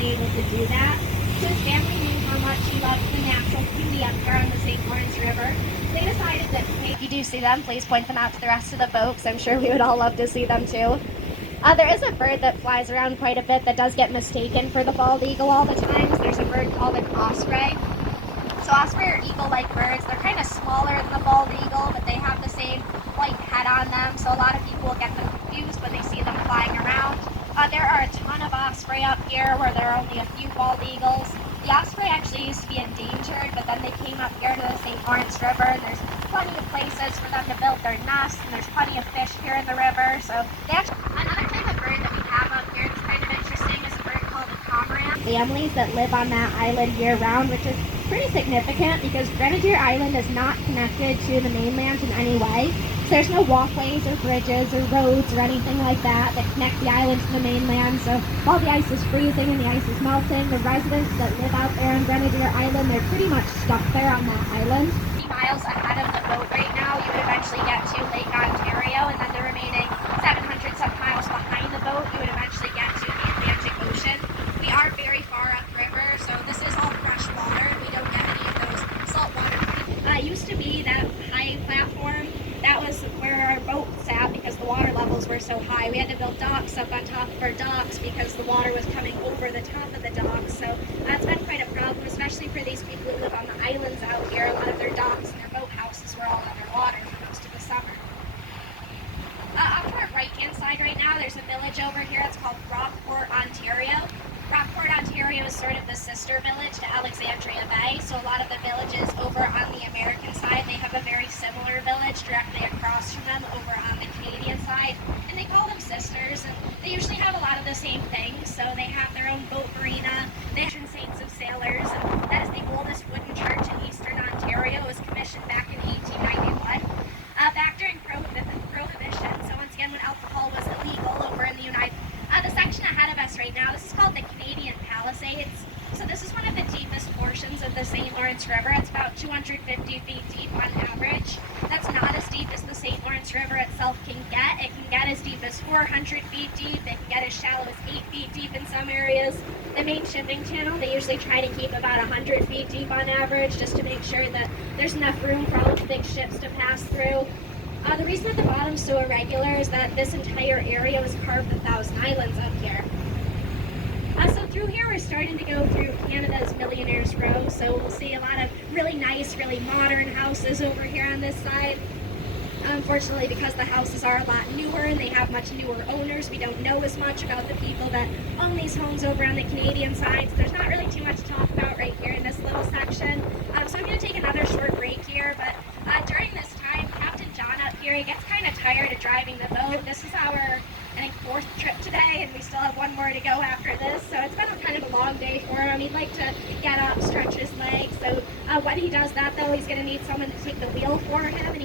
actually able to do that. So his family knew how much he loved the natural beauty up here on the St. Lawrence River. They decided that if you do see them, please point them out to the rest of the boat, because I'm sure we would all love to see them too. There is a bird that flies around quite a bit that does get mistaken for the bald eagle all the times. There's a bird called an osprey. So osprey are eagle-like birds. They're kind of smaller than the bald eagle, but they have the same white head on them. So a lot of people will get them confused when they see them flying around. There are a ton of osprey up here where there are only a few bald eagles. The osprey actually used to be endangered, but then they came up here to the St. Lawrence River, and there's plenty of places for them to build their nests, and there's plenty of fish here in the river. So they actually, another type of bird that we have up here that's kind of interesting is a bird called a cormorant. Families that live on that island year-round, which is pretty significant because Grenadier Island is not connected to the mainland in any way. So there's no walkways or bridges or roads or anything like that that connect the island to the mainland. So while the ice is freezing and the ice is melting, the residents that live out there on Grenadier Island, they're pretty much stuck there on that island. 50 miles ahead of the boat right now, you would eventually get to Lake Ontario, and then the remaining 700-some miles behind the boat, you would eventually get to the Atlantic Ocean. We are very far upriver, so this is all fresh water. We don't get any of those salt water. Used to be that high platform. That was where our boat sat because the water levels were so high. We had to build docks up on top of our docks because the water was coming over the top of the docks. So that's been quite a problem, especially for these people who live on the islands out here. A lot of their docks and their boathouses were all underwater for most of the summer. Up to our right-hand side right now, there's a village over here. It's called Rockport, Ontario. Rockport, Ontario is sort of the sister village to Alexandria Bay. So a lot of the villages over on the American side, they have a very similar village directly across from them over on the Canadian side. And they call them sisters. And they usually have a lot of the same things. So they have their own boat marina. They have Saints of Sailors. And that is the oldest wooden church in eastern Ontario. It was commissioned back in 1891. Back during Prohibition, so once again when alcohol was illegal over in the United States. The section ahead of us right now, this is called the Canadian Palisades. So this is one of the deepest portions of the St. Lawrence River. It's about 250 feet deep on average. That's not as deep as the St. Lawrence River itself can get. It can get as deep as 400 feet deep. It can get as shallow as 8 feet deep in some areas. The main shipping channel, they usually try to keep about 100 feet deep on average just to make sure that there's enough room for all the big ships to pass through. The reason that the bottom's so irregular is that this entire area was carved with 1,000 islands up here. So through here we're starting to go through Canada's Millionaires Row, so we'll see a lot of really nice, really modern houses over here on this side. Unfortunately, because the houses are a lot newer and they have much newer owners, we don't know as much about the people that own these homes over on the Canadian side, so there's not really too much to talk about right here in this little section. So I'm going to take another short break here, but during this time, Captain John up here, he gets kind of tired of driving the boat. This is our, I think, 4th trip today, and we still have one more to go after this, so it's been kind of a long day for him. He'd like to get up, stretch his legs, so when he does that, though, he's going to need someone to take the wheel for him. And